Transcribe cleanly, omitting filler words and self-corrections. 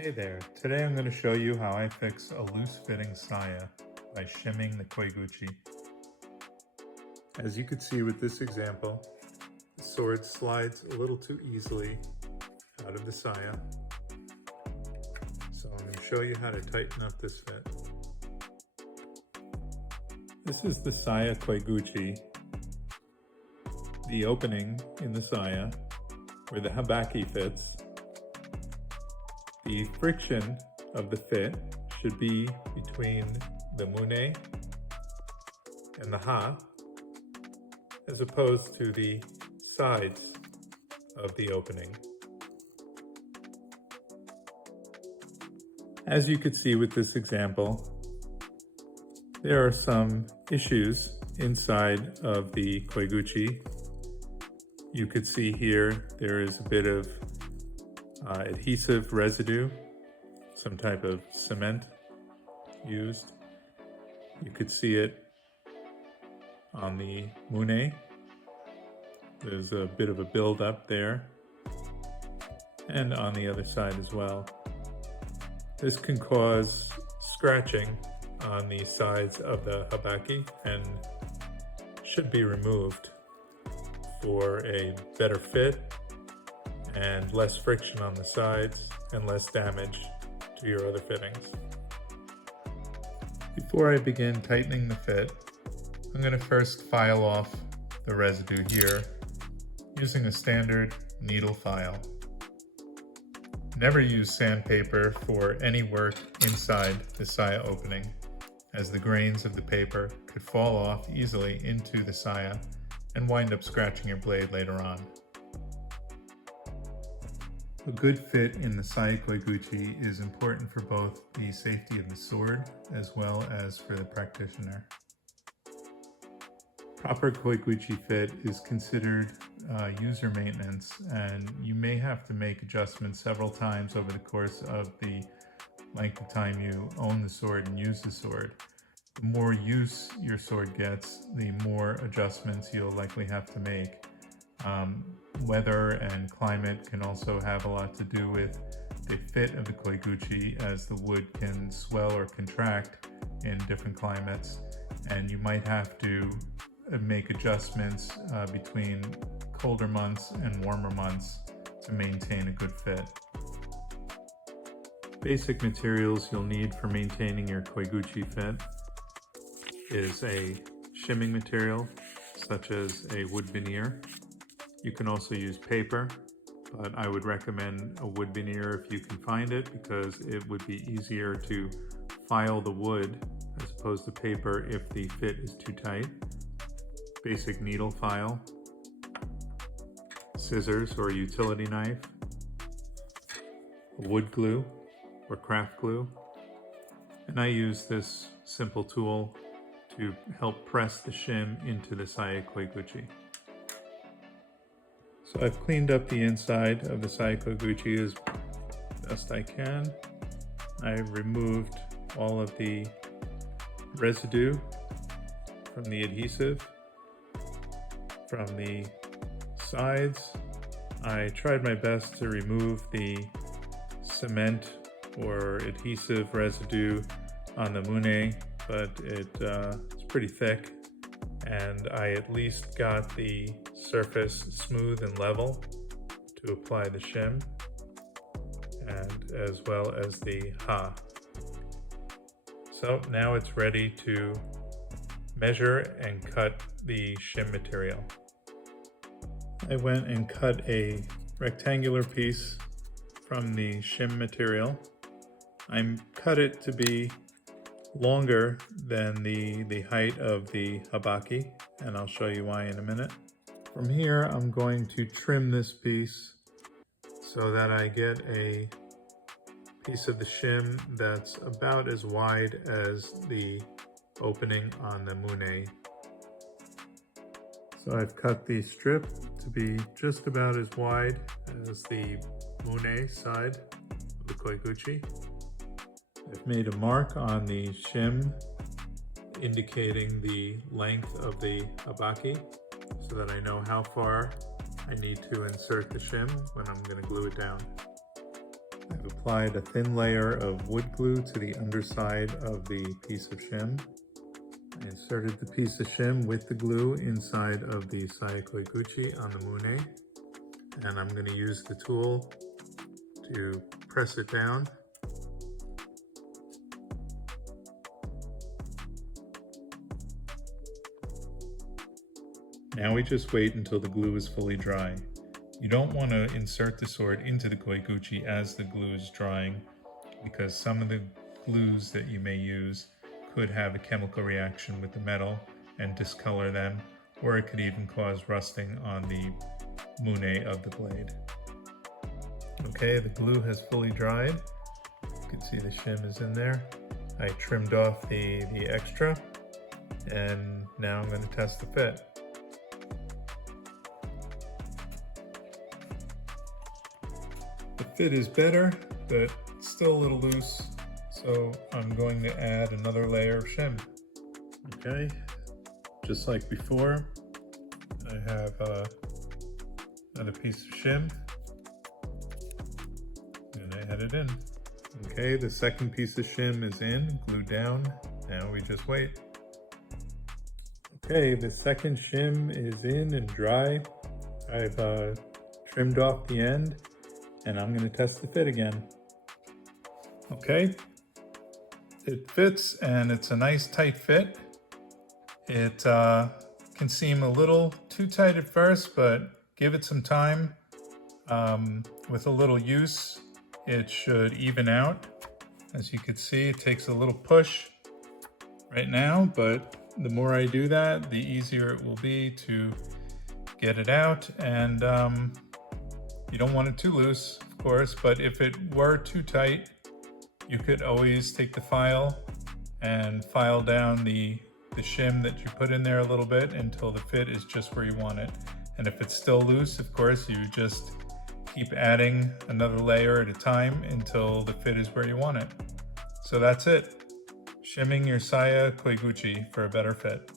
Hey there, today I'm going to show you how I fix a loose fitting saya by shimming the Koiguchi. As you can see with this example, the sword slides a little too easily out of the saya. So I'm going to show you how to tighten up this fit. This is the saya Koiguchi, the opening in the saya where the habaki fits. The friction of the fit should be between the mune and the ha, as opposed to the sides of the opening. As you could see with this example, there are some issues inside of the Koiguchi. You could see here there is a bit of adhesive residue, some type of cement used. You could see it on the mune. There's a bit of a buildup there, and on the other side as well. This can cause scratching on the sides of the habaki and should be removed for a better fit and less friction on the sides and less damage to your other fittings. Before I begin tightening the fit, I'm going to first file off the residue here using a standard needle file. Never use sandpaper for any work inside the saya opening, as the grains of the paper could fall off easily into the saya and wind up scratching your blade later on. A good fit in the saya Koiguchi is important for both the safety of the sword as well as for the practitioner. Proper Koiguchi fit is considered user maintenance, and you may have to make adjustments several times over the course of the length of time you own the sword and use the sword. The more use your sword gets, the more adjustments you'll likely have to make. Weather and climate can also have a lot to do with the fit of the Koiguchi, as the wood can swell or contract in different climates, and you might have to make adjustments between colder months and warmer months to maintain a good fit. Basic materials you'll need for maintaining your Koiguchi fit is a shimming material such as a wood veneer. You can also use paper, but I would recommend a wood veneer if you can find it, because it would be easier to file the wood as opposed to paper if the fit is too tight. Basic needle file, scissors or utility knife, wood glue or craft glue, and I use this simple tool to help press the shim into the saya Koiguchi. So I've cleaned up the inside of the saya Koiguchi as best I can. I've removed all of the residue from the adhesive, from the sides. I tried my best to remove the cement or adhesive residue on the mune, but it's pretty thick, and I at least got the surface smooth and level to apply the shim, and as well as the ha. So now it's ready to measure and cut the shim material. I went and cut a rectangular piece from the shim material. I cut it to be longer than the height of the habaki, and I'll show you why in a minute. From here, I'm going to trim this piece so that I get a piece of the shim that's about as wide as the opening on the mune. So I've cut the strip to be just about as wide as the mune side of the Koiguchi. I've made a mark on the shim indicating the length of the habaki so that I know how far I need to insert the shim when I'm going to glue it down. I've applied a thin layer of wood glue to the underside of the piece of shim. I inserted the piece of shim with the glue inside of the saya Koiguchi on the mune, and I'm going to use the tool to press it down. Now we just wait until the glue is fully dry. You don't want to insert the sword into the Koiguchi as the glue is drying, because some of the glues that you may use could have a chemical reaction with the metal and discolor them, or it could even cause rusting on the mune of the blade. Okay, the glue has fully dried. You can see the shim is in there. I trimmed off the extra, and now I'm going to test the fit. The fit is better, but still a little loose, so I'm going to add another layer of shim. Okay, just like before, I have another piece of shim, and I add it in. Okay, the second piece of shim is in, glued down. Now we just wait. Okay, the second shim is in and dry. I've trimmed off the end, and I'm going to test the fit again. Okay, it fits, and it's a nice tight fit. It can seem a little too tight at first, but give it some time. With a little use, it should even out. As you can see, it takes a little push right now, but the more I do that, the easier it will be to get it out. And you don't want it too loose, of course, but if it were too tight, you could always take the file and file down the shim that you put in there a little bit until the fit is just where you want it. And if it's still loose, of course, you just keep adding another layer at a time until the fit is where you want it. So that's it. Shimming your saya Koiguchi for a better fit.